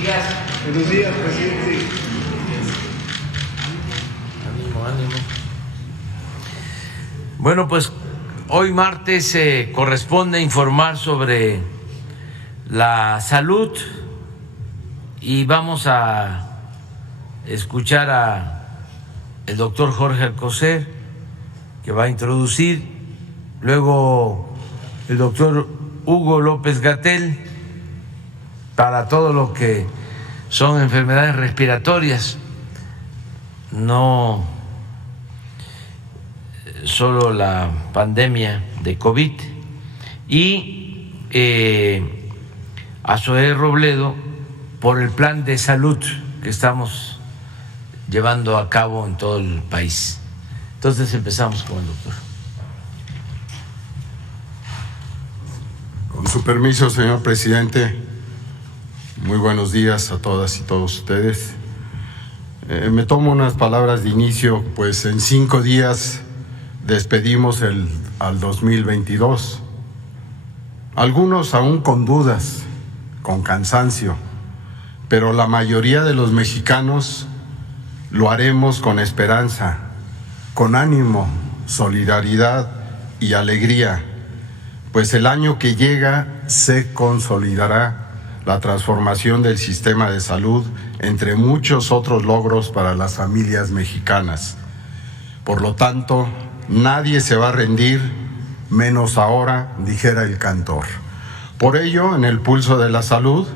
días. Buenos días, presidente. Ánimo, ánimo. Bueno, pues hoy martes corresponde informar sobre la salud y vamos a escuchar a el doctor Jorge Alcocer, que va a introducir, luego el doctor Hugo López-Gatell para todo lo que son enfermedades respiratorias, no solo la pandemia de COVID, y a Zoé Robledo por el plan de salud que estamos llevando a cabo en todo el país. Entonces empezamos con el doctor. Con su permiso, señor presidente, muy buenos días a todas y todos ustedes. Me tomo unas palabras de inicio, pues en 5 días despedimos al 2022. Algunos aún con dudas, con cansancio, pero la mayoría de los mexicanos lo haremos con esperanza, con ánimo, solidaridad y alegría, pues el año que llega se consolidará la transformación del sistema de salud, entre muchos otros logros para las familias mexicanas. Por lo tanto, nadie se va a rendir, menos ahora, dijera el cantor. Por ello, en el Pulso de la Salud,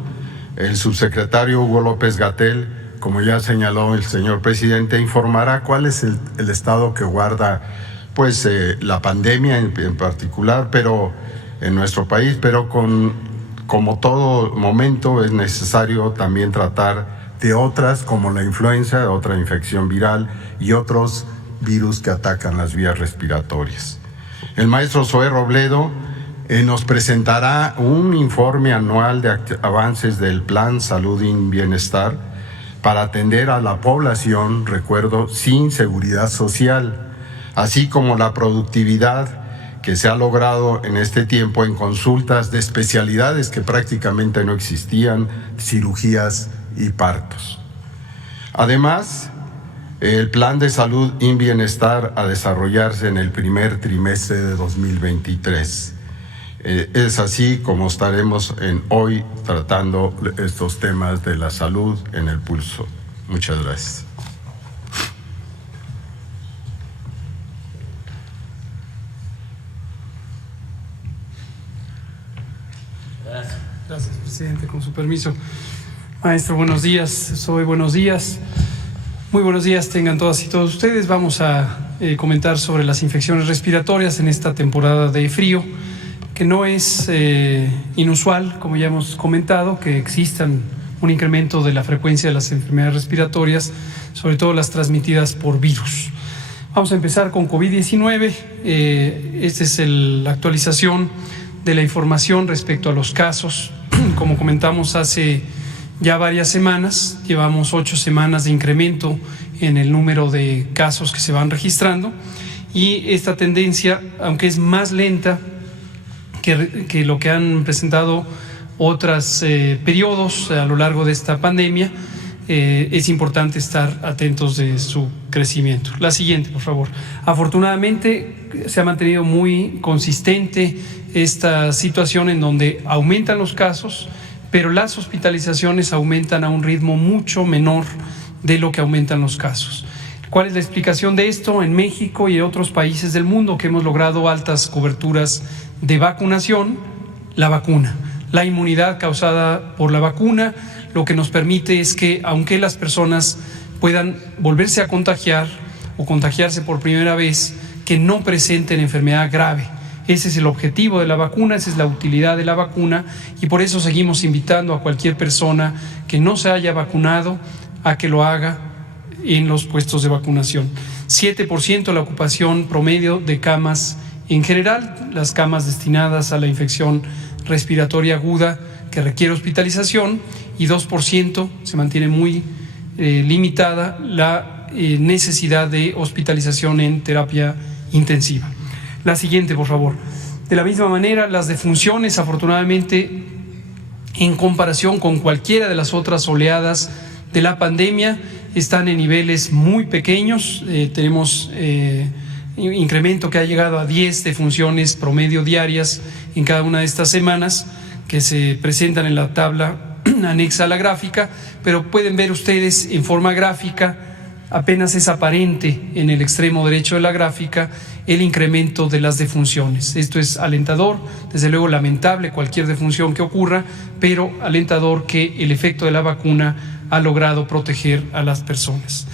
el subsecretario Hugo López-Gatell, como ya señaló el señor presidente, informará cuál es el estado que guarda pues la pandemia en particular, pero en nuestro país, pero como todo momento es necesario también tratar de otras, como la influenza, otra infección viral y otros virus que atacan las vías respiratorias. El maestro Zoé Robledo nos presentará un informe anual de avances del Plan Salud y Bienestar para atender a la población, recuerdo, sin seguridad social, así como la productividad que se ha logrado en este tiempo en consultas de especialidades que prácticamente no existían, cirugías y partos. Además, el Plan de Salud y Bienestar a desarrollarse en el primer trimestre de 2023. Es así como estaremos hoy tratando estos temas de la salud en el pulso. Muchas gracias. Gracias, presidente, con su permiso. Maestro, buenos días. Soy buenos días. Muy buenos días tengan todas y todos ustedes. Vamos a comentar sobre las infecciones respiratorias en esta temporada de frío, que no es inusual, como ya hemos comentado, que existan un incremento de la frecuencia de las enfermedades respiratorias, sobre todo las transmitidas por virus. Vamos a empezar con COVID-19. Esta es la actualización de la información respecto a los casos. Como comentamos hace ya varias semanas, llevamos 8 semanas de incremento en el número de casos que se van registrando, y esta tendencia, aunque es más lenta que lo que han presentado otros periodos a lo largo de esta pandemia, es importante estar atentos de su crecimiento. La siguiente, por favor. Afortunadamente se ha mantenido muy consistente esta situación en donde aumentan los casos, pero las hospitalizaciones aumentan a un ritmo mucho menor de lo que aumentan los casos. ¿Cuál es la explicación de esto? En México y en otros países del mundo que hemos logrado altas coberturas de vacunación, la vacuna, la inmunidad causada por la vacuna, lo que nos permite es que, aunque las personas puedan volverse a contagiar o contagiarse por primera vez, que no presenten enfermedad grave. Ese es el objetivo de la vacuna, esa es la utilidad de la vacuna, y por eso seguimos invitando a cualquier persona que no se haya vacunado a que lo haga en los puestos de vacunación. 7% la ocupación promedio de camas en general, las camas destinadas a la infección respiratoria aguda que requiere hospitalización, y 2% se mantiene muy limitada la necesidad de hospitalización en terapia intensiva. La siguiente, por favor. De la misma manera, las defunciones, afortunadamente, en comparación con cualquiera de las otras oleadas de la pandemia, están en niveles muy pequeños. Tenemos incremento que ha llegado a 10 defunciones promedio diarias en cada una de estas semanas, que se presentan en la tabla anexa a la gráfica, pero pueden ver ustedes en forma gráfica, apenas es aparente en el extremo derecho de la gráfica el incremento de las defunciones. Esto es alentador, desde luego lamentable cualquier defunción que ocurra, pero alentador que el efecto de la vacuna ha logrado proteger a las personas.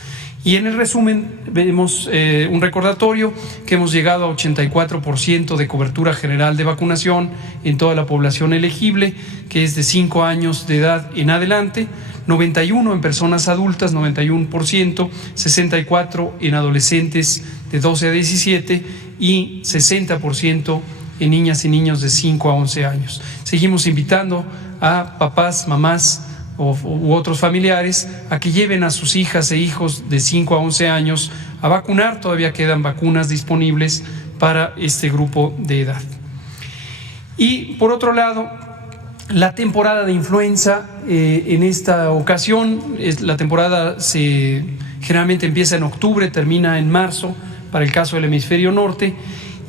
Y en el resumen vemos un recordatorio que hemos llegado a 84% de cobertura general de vacunación en toda la población elegible, que es de 5 años de edad en adelante, 91 en personas adultas, 91%, 64 en adolescentes de 12 a 17 y 60% en niñas y niños de 5 a 11 años. Seguimos invitando a papás, mamás u otros familiares a que lleven a sus hijas e hijos de 5 a 11 años a vacunar. Todavía quedan vacunas disponibles para este grupo de edad. Y por otro lado, la temporada de influenza en esta ocasión, la temporada generalmente empieza en octubre, termina en marzo para el caso del hemisferio norte.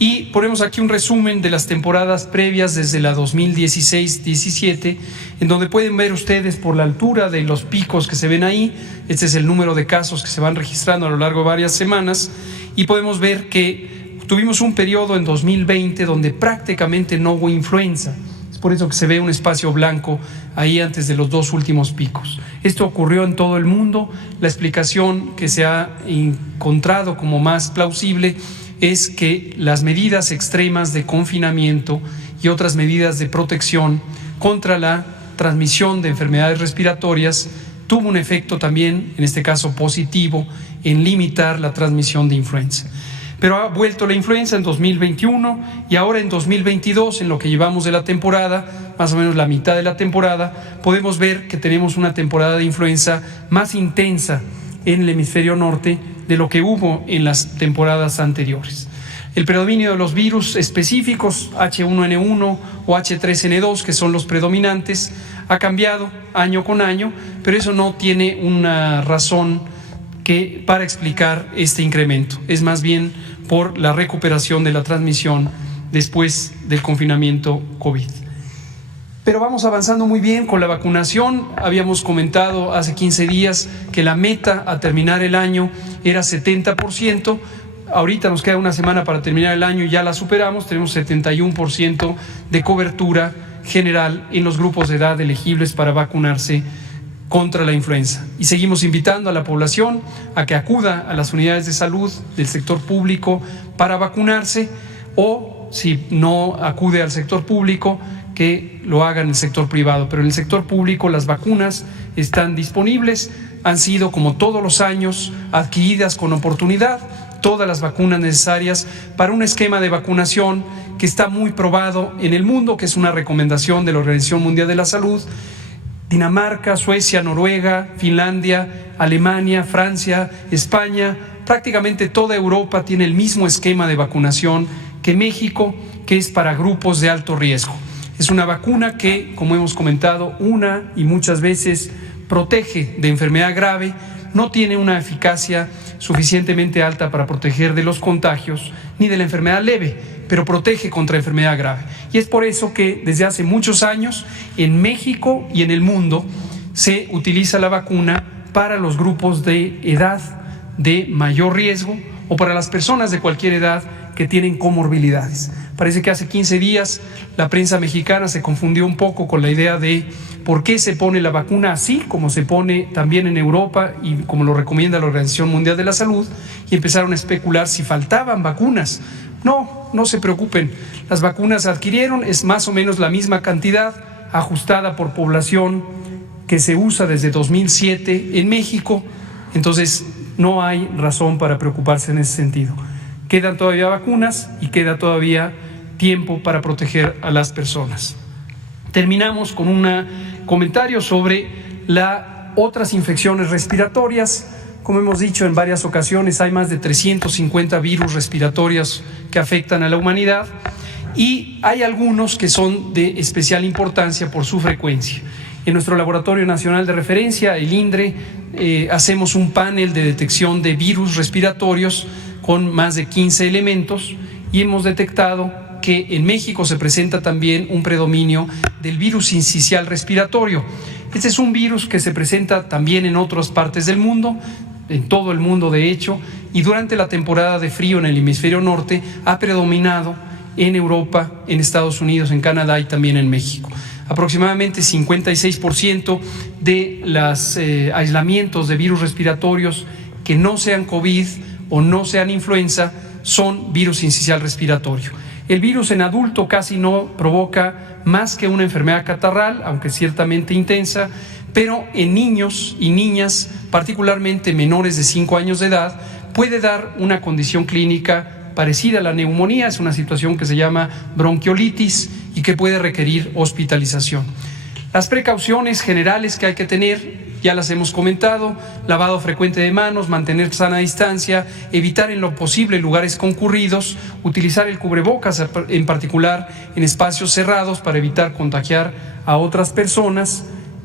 Y ponemos aquí un resumen de las temporadas previas desde la 2016-17, en donde pueden ver ustedes por la altura de los picos que se ven ahí. Este es el número de casos que se van registrando a lo largo de varias semanas, y podemos ver que tuvimos un periodo en 2020 donde prácticamente no hubo influenza. Es por eso que se ve un espacio blanco ahí antes de los dos últimos picos. Esto ocurrió en todo el mundo. La explicación que se ha encontrado como más plausible es que las medidas extremas de confinamiento y otras medidas de protección contra la transmisión de enfermedades respiratorias tuvo un efecto también, en este caso positivo, en limitar la transmisión de influenza. Pero ha vuelto la influenza en 2021 y ahora en 2022, en lo que llevamos de la temporada, más o menos la mitad de la temporada, podemos ver que tenemos una temporada de influenza más intensa en el hemisferio norte de lo que hubo en las temporadas anteriores. El predominio de los virus específicos, H1N1 o H3N2, que son los predominantes, ha cambiado año con año, pero eso no tiene una razón para explicar este incremento. Es más bien por la recuperación de la transmisión después del confinamiento COVID. Pero vamos avanzando muy bien con la vacunación. Habíamos comentado hace 15 días que la meta a terminar el año era 70%. Ahorita nos queda una semana para terminar el año y ya la superamos. Tenemos 71% de cobertura general en los grupos de edad elegibles para vacunarse contra la influenza. Y seguimos invitando a la población a que acuda a las unidades de salud del sector público para vacunarse, o si no acude al sector público, que lo haga en el sector privado. Pero en el sector público las vacunas están disponibles, han sido, como todos los años, adquiridas con oportunidad, todas las vacunas necesarias para un esquema de vacunación que está muy probado en el mundo, que es una recomendación de la Organización Mundial de la Salud. Dinamarca, Suecia, Noruega, Finlandia, Alemania, Francia, España, prácticamente toda Europa tiene el mismo esquema de vacunación que México, que es para grupos de alto riesgo. Es una vacuna que, como hemos comentado una y muchas veces, protege de enfermedad grave, no tiene una eficacia suficientemente alta para proteger de los contagios ni de la enfermedad leve, pero protege contra enfermedad grave. Y es por eso que desde hace muchos años en México y en el mundo se utiliza la vacuna para los grupos de edad de mayor riesgo o para las personas de cualquier edad que tienen comorbilidades. Parece que hace 15 días la prensa mexicana se confundió un poco con la idea de por qué se pone la vacuna así, como se pone también en Europa y como lo recomienda la Organización Mundial de la Salud, y empezaron a especular si faltaban vacunas. No se preocupen, las vacunas se adquirieron, es más o menos la misma cantidad ajustada por población que se usa desde 2007 en México, entonces no hay razón para preocuparse en ese sentido. Quedan todavía vacunas y queda todavía tiempo para proteger a las personas. Terminamos con un comentario sobre las otras infecciones respiratorias. Como hemos dicho en varias ocasiones, hay más de 350 virus respiratorios que afectan a la humanidad y hay algunos que son de especial importancia por su frecuencia. En nuestro Laboratorio Nacional de Referencia, el INDRE, hacemos un panel de detección de virus respiratorios con más de 15 elementos y hemos detectado que en México se presenta también un predominio del virus sincicial respiratorio. Este es un virus que se presenta también en otras partes del mundo, en todo el mundo de hecho, y durante la temporada de frío en el hemisferio norte ha predominado en Europa, en Estados Unidos, en Canadá y también en México. Aproximadamente 56% de los aislamientos de virus respiratorios que no sean COVID o no sean influenza son virus sincicial respiratorio. El virus en adulto casi no provoca más que una enfermedad catarral, aunque ciertamente intensa, pero en niños y niñas, particularmente menores de 5 años de edad, puede dar una condición clínica parecida a la neumonía. Es una situación que se llama bronquiolitis y que puede requerir hospitalización. Las precauciones generales que hay que tener, ya las hemos comentado: lavado frecuente de manos, mantener sana distancia, evitar en lo posible lugares concurridos, utilizar el cubrebocas, en particular en espacios cerrados, para evitar contagiar a otras personas,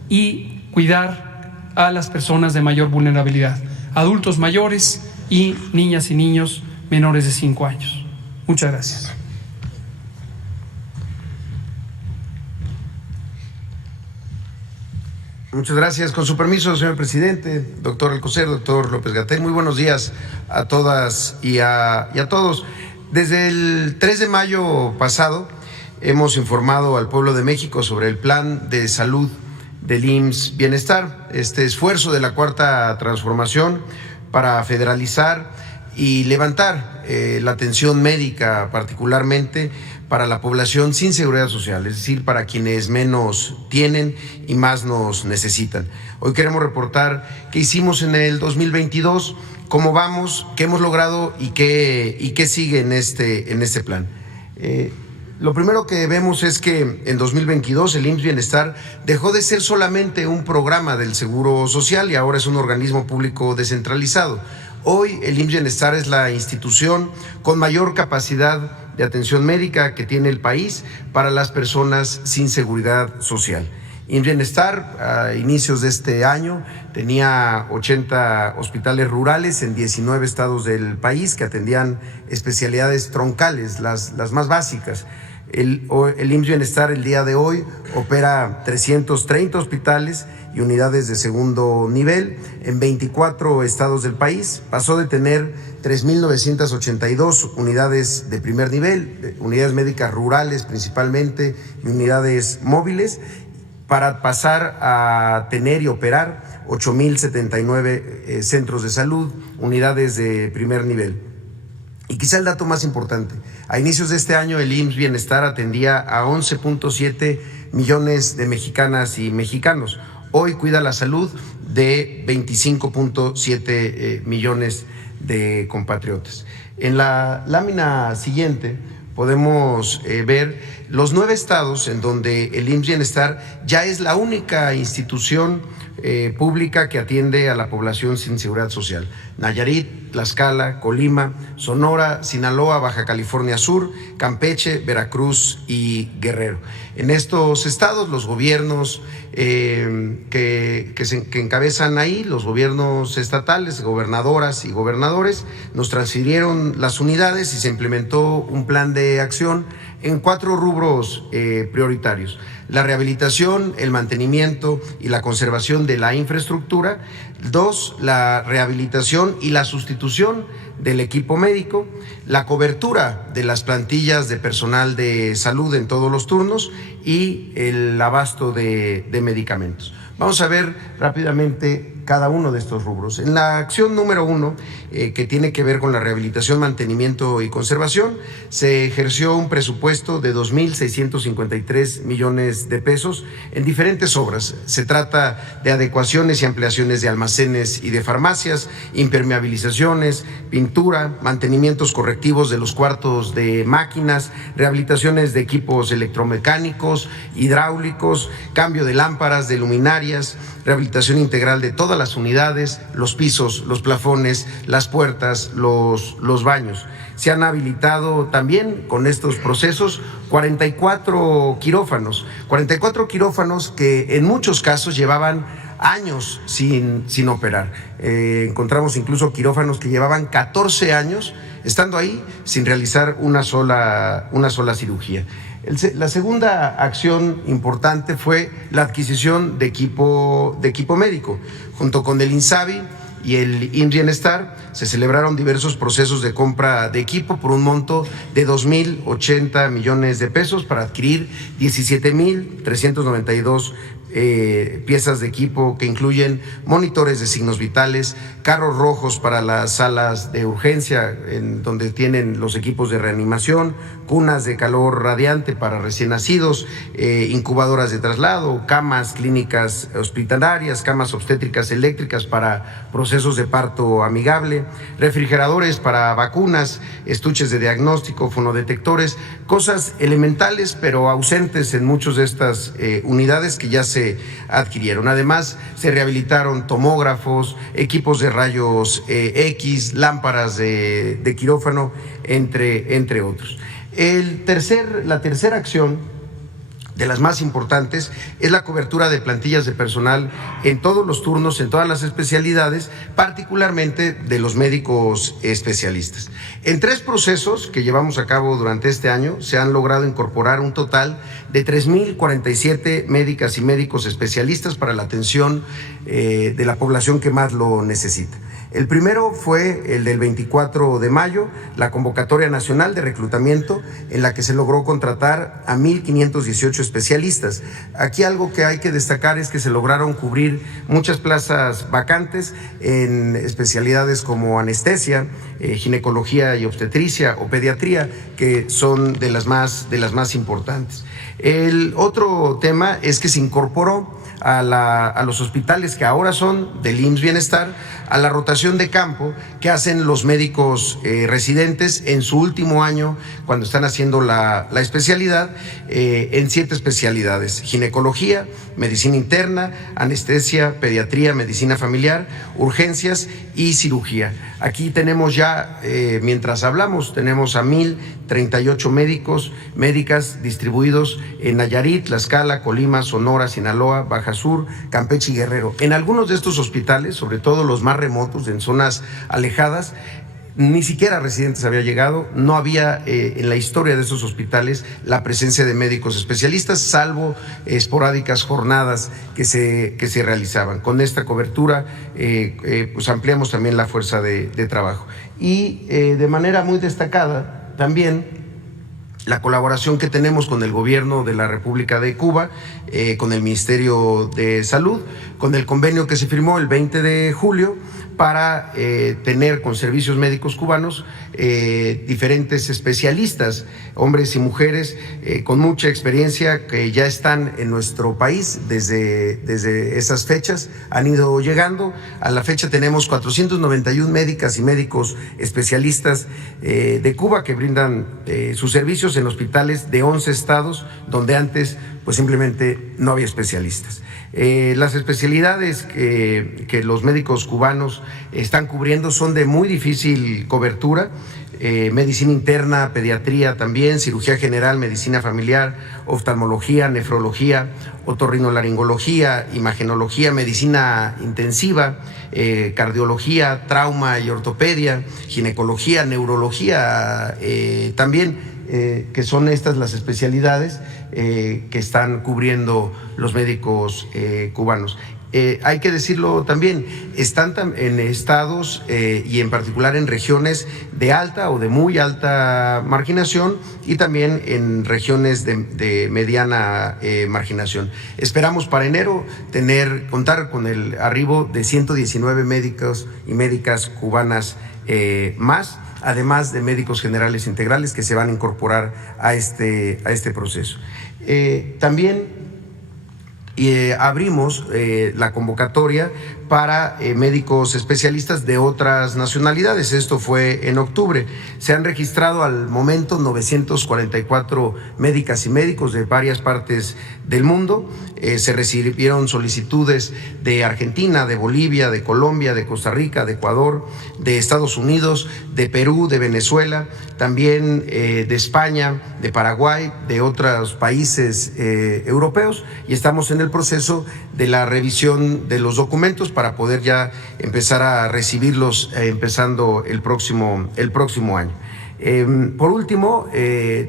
y cuidar a las personas de mayor vulnerabilidad, adultos mayores y niñas y niños menores de 5 años. Muchas gracias. Muchas gracias. Con su permiso, señor presidente, doctor Alcocer, doctor López-Gatell, muy buenos días a todas y a todos. Desde el 3 de mayo pasado hemos informado al pueblo de México sobre el plan de salud del IMSS Bienestar, este esfuerzo de la Cuarta Transformación para federalizar y levantar la atención médica, particularmente para la población sin seguridad social, es decir, para quienes menos tienen y más nos necesitan. Hoy queremos reportar qué hicimos en el 2022, cómo vamos, qué hemos logrado y qué sigue en este plan. Lo primero que vemos es que en 2022 el IMSS Bienestar dejó de ser solamente un programa del Seguro Social y ahora es un organismo público descentralizado. Hoy el IMSS Bienestar es la institución con mayor capacidad de atención médica que tiene el país para las personas sin seguridad social. IMSS Bienestar, a inicios de este año, tenía 80 hospitales rurales en 19 estados del país que atendían especialidades troncales, las más básicas. El IMSS Bienestar el día de hoy opera 330 hospitales y unidades de segundo nivel en 24 estados del país. Pasó de tener 3.982 unidades de primer nivel, unidades médicas rurales principalmente y unidades móviles, para pasar a tener y operar 8.079 centros de salud, unidades de primer nivel. Y quizá el dato más importante: a inicios de este año el IMSS Bienestar atendía a 11.7 millones de mexicanas y mexicanos. Hoy cuida la salud de 25.7 millones de compatriotas. En la lámina siguiente podemos ver los 9 estados en donde el IMSS Bienestar ya es la única institución pública que atiende a la población sin seguridad social: Nayarit, Tlaxcala, Colima, Sonora, Sinaloa, Baja California Sur, Campeche, Veracruz y Guerrero. En estos estados los gobiernos que encabezan ahí, los gobiernos estatales, gobernadoras y gobernadores, nos transfirieron las unidades y se implementó un plan de acción en 4 rubros prioritarios: la rehabilitación, el mantenimiento y la conservación de la infraestructura; 2, la rehabilitación y la sustitución del equipo médico; la cobertura de las plantillas de personal de salud en todos los turnos; y el abasto de medicamentos. Vamos a ver rápidamente cada uno de estos rubros. En la acción número 1, que tiene que ver con la rehabilitación, mantenimiento y conservación, se ejerció un presupuesto de 2.653 millones de pesos en diferentes obras. Se trata de adecuaciones y ampliaciones de almacenes y de farmacias, impermeabilizaciones, pintura, mantenimientos correctivos de los cuartos de máquinas, rehabilitaciones de equipos electromecánicos, hidráulicos, cambio de lámparas, de luminarias, rehabilitación integral de toda todas las unidades, los pisos, los plafones, las puertas, los baños. Se han habilitado también con estos procesos 44 quirófanos que en muchos casos llevaban años sin operar. Encontramos incluso quirófanos que llevaban 14 años estando ahí sin realizar una sola cirugía. La segunda acción importante fue la adquisición de equipo médico. Junto con el INSABI y el IMSS-Bienestar se celebraron diversos procesos de compra de equipo por un monto de 2,080 millones de pesos para adquirir 17,392 piezas de equipo que incluyen monitores de signos vitales, carros rojos para las salas de urgencia en donde tienen los equipos de reanimación, cunas de calor radiante para recién nacidos, incubadoras de traslado, camas clínicas hospitalarias, camas obstétricas eléctricas para procesos de parto amigable, refrigeradores para vacunas, estuches de diagnóstico, fonodetectores, cosas elementales pero ausentes en muchas de estas unidades que ya se adquirieron. Además, se rehabilitaron tomógrafos, equipos de rayos X, lámparas de quirófano, entre otros. La tercera acción, de las más importantes, es la cobertura de plantillas de personal en todos los turnos, en todas las especialidades, particularmente de los médicos especialistas. En 3 procesos que llevamos a cabo durante este año, se han logrado incorporar un total de 3,047 médicas y médicos especialistas para la atención de la población que más lo necesita. El primero fue el del 24 de mayo, la convocatoria nacional de reclutamiento en la que se logró contratar a 1,518 especialistas. Aquí algo que hay que destacar es que se lograron cubrir muchas plazas vacantes en especialidades como anestesia, ginecología y obstetricia o pediatría, que son de las más importantes. El otro tema es que se incorporó a los hospitales que ahora son del IMSS Bienestar, a la rotación de campo que hacen los médicos residentes en su último año cuando están haciendo la especialidad, en 7 especialidades: ginecología, medicina interna, anestesia, pediatría, medicina familiar, urgencias y cirugía. Aquí tenemos ya, mientras hablamos, tenemos a 1,038 médicas distribuidos en Nayarit, Tlaxcala, Colima, Sonora, Sinaloa, Baja Sur, Campeche y Guerrero. En algunos de estos hospitales, sobre todo los más remotos, en zonas alejadas, ni siquiera residentes había llegado, no había en la historia de esos hospitales la presencia de médicos especialistas, salvo esporádicas jornadas que se realizaban. Con esta cobertura pues ampliamos también la fuerza de trabajo. Y de manera muy destacada también la colaboración que tenemos con el gobierno de la República de Cuba, con el Ministerio de Salud, con el convenio que se firmó el 20 de julio para tener con servicios médicos cubanos diferentes especialistas, hombres y mujeres con mucha experiencia que ya están en nuestro país desde esas fechas, han ido llegando. A la fecha tenemos 491 médicas y médicos especialistas de Cuba que brindan sus servicios en hospitales de 11 estados donde antes pues simplemente no había especialistas. Las especialidades que los médicos cubanos están cubriendo son de muy difícil cobertura: medicina interna, pediatría también, cirugía general, medicina familiar, oftalmología, nefrología, otorrinolaringología, imagenología, medicina intensiva, cardiología, trauma y ortopedia, ginecología, neurología también. Que son estas las especialidades que están cubriendo los médicos cubanos. Hay que decirlo también, están en estados y en particular en regiones de alta o de muy alta marginación y también en regiones de mediana marginación. Esperamos para enero contar con el arribo de 119 médicos y médicas cubanas más, además de médicos generales integrales que se van a incorporar a este proceso. También abrimos la convocatoria para médicos especialistas de otras nacionalidades. Esto fue en octubre. Se han registrado al momento 944 médicas y médicos de varias partes del mundo. Se recibieron solicitudes de Argentina, de Bolivia, de Colombia, de Costa Rica, de Ecuador, de Estados Unidos, de Perú, de Venezuela, también de España, de Paraguay, de otros países europeos, y estamos en el proceso de la revisión de los documentos para poder ya empezar a recibirlos empezando el próximo año. Por último,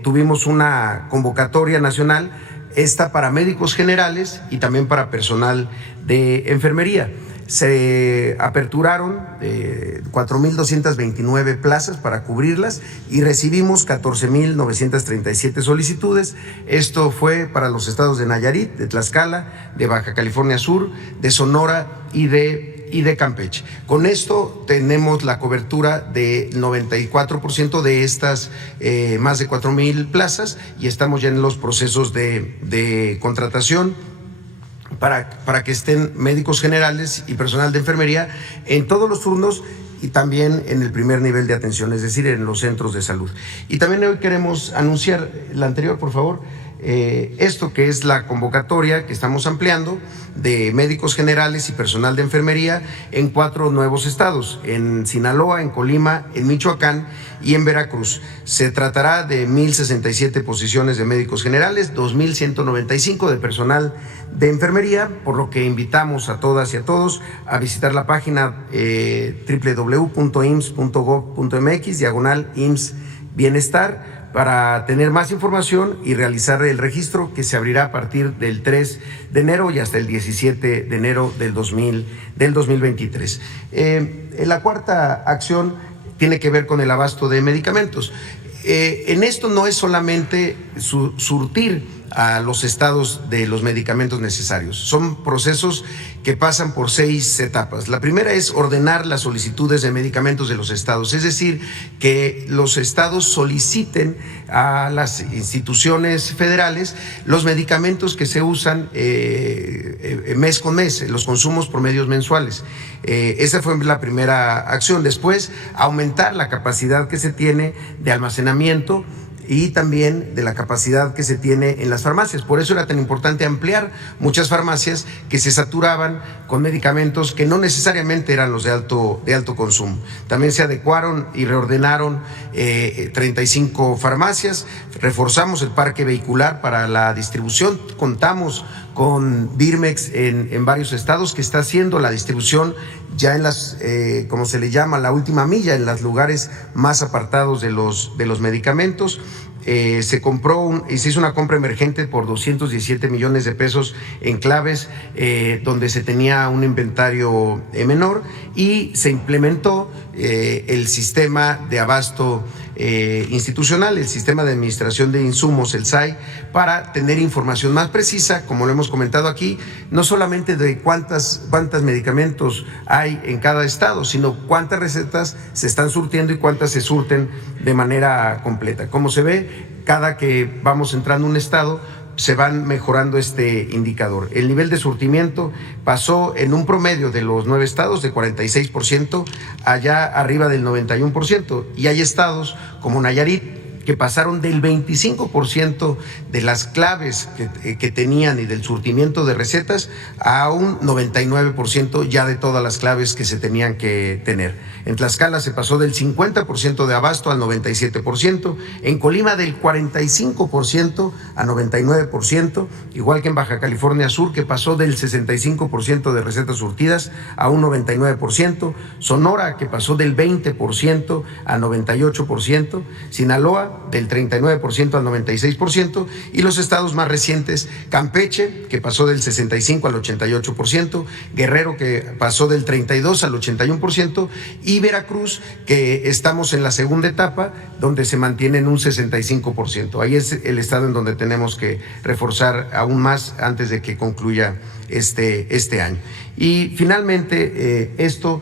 tuvimos una convocatoria nacional, esta para médicos generales y también para personal de enfermería. Se aperturaron 4.229 plazas para cubrirlas y recibimos 14.937 solicitudes. Esto fue para los estados de Nayarit, de Tlaxcala, de Baja California Sur, de Sonora y de Campeche. Con esto tenemos la cobertura de 94% de estas más de 4.000 plazas y estamos ya en los procesos de contratación para que estén médicos generales y personal de enfermería en todos los turnos y también en el primer nivel de atención, es decir, en los centros de salud. Y también hoy queremos anunciar, la anterior, por favor, esto que es la convocatoria que estamos ampliando de médicos generales y personal de enfermería en 4 nuevos estados, en Sinaloa, en Colima, en Michoacán y en Veracruz. Se tratará de 1.067 posiciones de médicos generales, 2.195 de personal de enfermería, por lo que invitamos a todas y a todos a visitar la página www.ims.gov.mx/IMSS Bienestar para tener más información y realizar el registro que se abrirá a partir del 3 de enero y hasta el 17 de enero del 2023. La cuarta acción tiene que ver con el abasto de medicamentos. En esto no es solamente surtir a los estados de los medicamentos necesarios. Son procesos que pasan por 6 etapas. La primera es ordenar las solicitudes de medicamentos de los estados, es decir, que los estados soliciten a las instituciones federales los medicamentos que se usan mes con mes, los consumos promedios mensuales. Esa fue la primera acción. Después, aumentar la capacidad que se tiene de almacenamiento y también de la capacidad que se tiene en las farmacias. Por eso era tan importante ampliar muchas farmacias que se saturaban con medicamentos que no necesariamente eran los de alto consumo. También se adecuaron y reordenaron 35 farmacias, reforzamos el parque vehicular para la distribución, contamos con Birmex en varios estados que está haciendo la distribución ya en las, como se le llama, la última milla, en los lugares más apartados de los medicamentos. Se compró y se hizo una compra emergente por 217 millones de pesos en claves donde se tenía un inventario menor, y se implementó el sistema de abasto institucional, el sistema de administración de insumos, el SAI, para tener información más precisa, como lo hemos comentado aquí, no solamente de cuántos medicamentos hay en cada estado, sino cuántas recetas se están surtiendo y cuántas se surten de manera completa. Como se ve, cada que vamos entrando a un estado, se van mejorando este indicador. El nivel de surtimiento pasó en un promedio de los 9 estados de 46%, allá arriba del 91%, y hay estados como Nayarit que pasaron del 25% de las claves que tenían y del surtimiento de recetas a un 99% ya de todas las claves que se tenían que tener. En Tlaxcala se pasó del 50% de abasto al 97%, en Colima del 45% a 99%, igual que en Baja California Sur, que pasó del 65% de recetas surtidas a un 99%, Sonora, que pasó del 20% a 98%, Sinaloa del 39% al 96%, y los estados más recientes, Campeche, que pasó del 65% al 88%, Guerrero, que pasó del 32% al 81%, y Veracruz, que estamos en la segunda etapa, donde se mantiene en un 65%. Ahí es el estado en donde tenemos que reforzar aún más antes de que concluya este año. Y finalmente, esto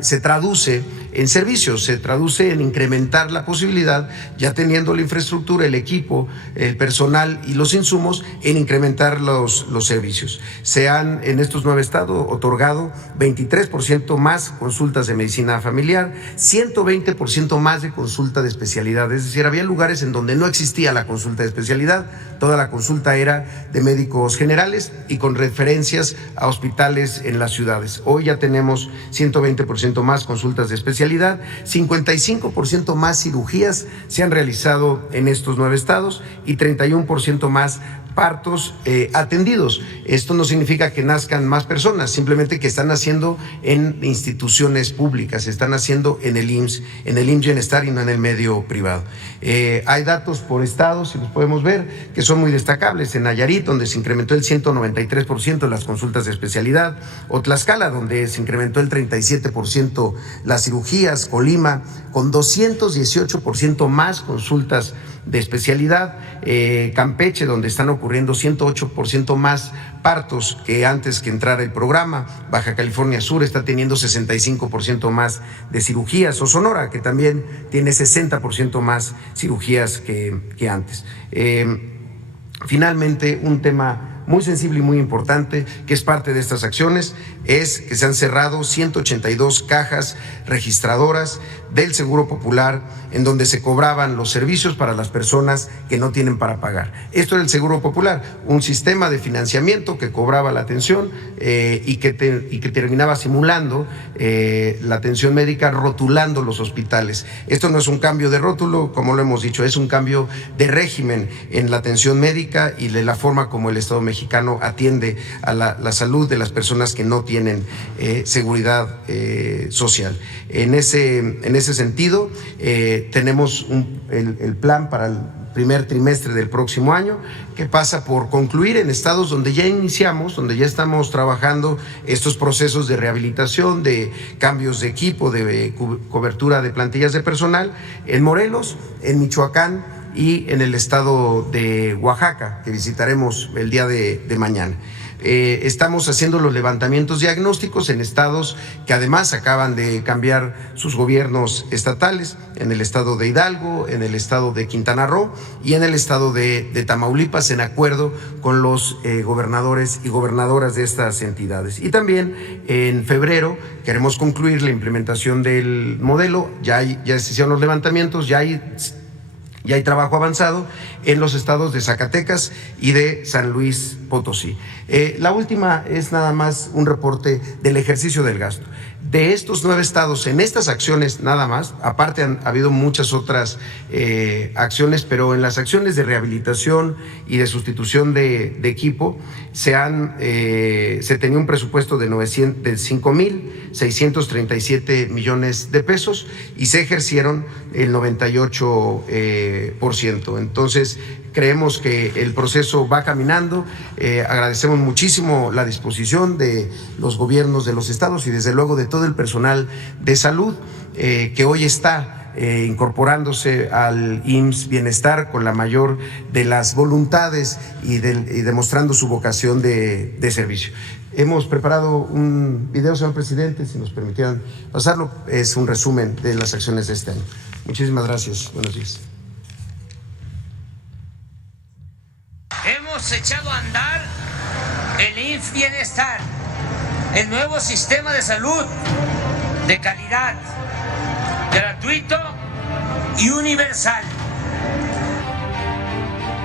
se traduce en servicios. Se traduce en incrementar la posibilidad, ya teniendo la infraestructura, el equipo, el personal y los insumos, en incrementar los servicios. Se han en estos 9 estados otorgado 23% más consultas de medicina familiar, 120% más de consulta de especialidad. Es decir, había lugares en donde no existía la consulta de especialidad, toda la consulta era de médicos generales y con referencias a hospitales en las ciudades. Hoy ya tenemos 120% más consultas de especialidad, 55% más cirugías se han realizado en estos 9 estados y 31% más partos atendidos. Esto no significa que nazcan más personas, simplemente que están naciendo en instituciones públicas, están naciendo en el IMSS Bienestar y no en el medio privado. Hay datos por estados, si los podemos ver, que son muy destacables. En Nayarit, donde se incrementó el 193% las consultas de especialidad, o Tlaxcala, donde se incrementó el 37% las cirugías, Colima, con 218% más consultas de especialidad, Campeche, donde están ocurriendo 108% más partos que antes que entrara el programa, Baja California Sur está teniendo 65% más de cirugías, o Sonora, que también tiene 60% más cirugías que antes. Finalmente, un tema muy sensible y muy importante, que es parte de estas acciones, es que se han cerrado 182 cajas registradoras del Seguro Popular en donde se cobraban los servicios para las personas que no tienen para pagar. Esto era el Seguro Popular, un sistema de financiamiento que cobraba la atención y que terminaba simulando la atención médica, rotulando los hospitales. Esto no es un cambio de rótulo, como lo hemos dicho, es un cambio de régimen en la atención médica y de la forma como el Estado mexicano atiende a la salud de las personas que no tienen seguridad social. En ese sentido, tenemos el plan para el primer trimestre del próximo año, que pasa por concluir en estados donde ya iniciamos, donde ya estamos trabajando estos procesos de rehabilitación, de cambios de equipo, de cobertura de plantillas de personal, en Morelos, en Michoacán y en el estado de Oaxaca, que visitaremos el día de mañana. Estamos haciendo los levantamientos diagnósticos en estados que además acaban de cambiar sus gobiernos estatales, en el estado de Hidalgo, en el estado de Quintana Roo y en el estado de Tamaulipas, en acuerdo con los gobernadores y gobernadoras de estas entidades. Y también en febrero queremos concluir la implementación del modelo, ya se hicieron los levantamientos, ya hay trabajo avanzado en los estados de Zacatecas y de San Luis Potosí. La última es nada más un reporte del ejercicio del gasto. De estos 9 estados, en estas acciones nada más, aparte ha habido muchas otras acciones, pero en las acciones de rehabilitación y de sustitución de equipo se tenía un presupuesto de 5,637 millones de pesos y se ejercieron el 98%. Entonces, creemos que el proceso va caminando. Agradecemos muchísimo la disposición de los gobiernos de los estados y desde luego de todo el personal de salud que hoy está incorporándose al IMSS Bienestar con la mayor de las voluntades y demostrando su vocación de servicio. Hemos preparado un video, señor presidente, si nos permitieran pasarlo. Es un resumen de las acciones de este año. Muchísimas gracias. Buenos días. Hemos echado a andar el IMSS Bienestar, el nuevo sistema de salud de calidad, gratuito y universal.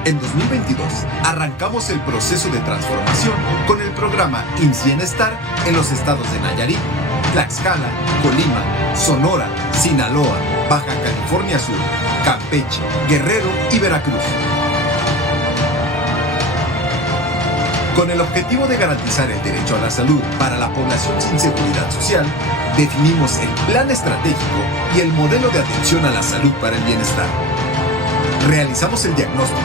En 2022 arrancamos el proceso de transformación con el programa IMSS Bienestar en los estados de Nayarit, Tlaxcala, Colima, Sonora, Sinaloa, Baja California Sur, Campeche, Guerrero y Veracruz. Con el objetivo de garantizar el derecho a la salud para la población sin seguridad social, definimos el plan estratégico y el modelo de atención a la salud para el bienestar. Realizamos el diagnóstico,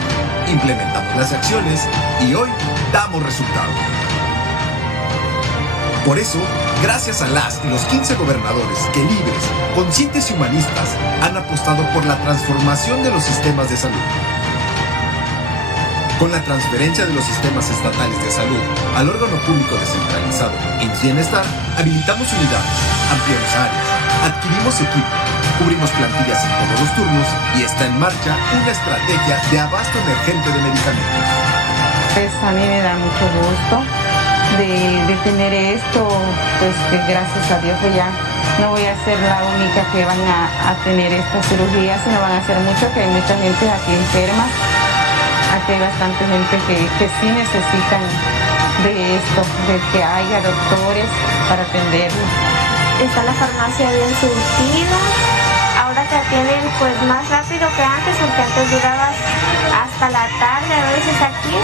implementamos las acciones y hoy damos resultados. Por eso, gracias a las y los 15 gobernadores que libres, conscientes y humanistas han apostado por la transformación de los sistemas de salud. Con la transferencia de los sistemas estatales de salud al órgano público descentralizado IMSS Bienestar, habilitamos unidades, ampliamos áreas, adquirimos equipo, cubrimos plantillas en todos los turnos y está en marcha una estrategia de abasto emergente de medicamentos. Pues a mí me da mucho gusto de tener esto, pues que gracias a Dios que ya no voy a ser la única que van a tener esta cirugía, sino van a ser muchos, que hay mucha gente aquí enferma. Aquí hay bastante gente que sí necesitan de esto, de que haya doctores para atenderlos. Está la farmacia bien surtida, ahora se atienden pues más rápido que antes, porque antes duraba hasta la tarde a veces aquí.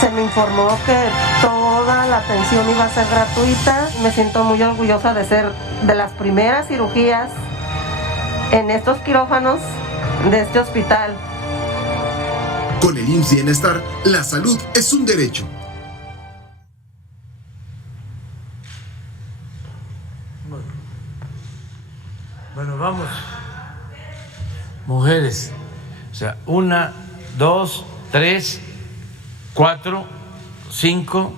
Se me informó que toda la atención iba a ser gratuita. Me siento muy orgullosa de ser de las primeras cirugías en estos quirófanos de este hospital. Con el IMSS Bienestar, la salud es un derecho. Bueno, vamos. Mujeres. O sea, 1, 2, 3, 4, 5.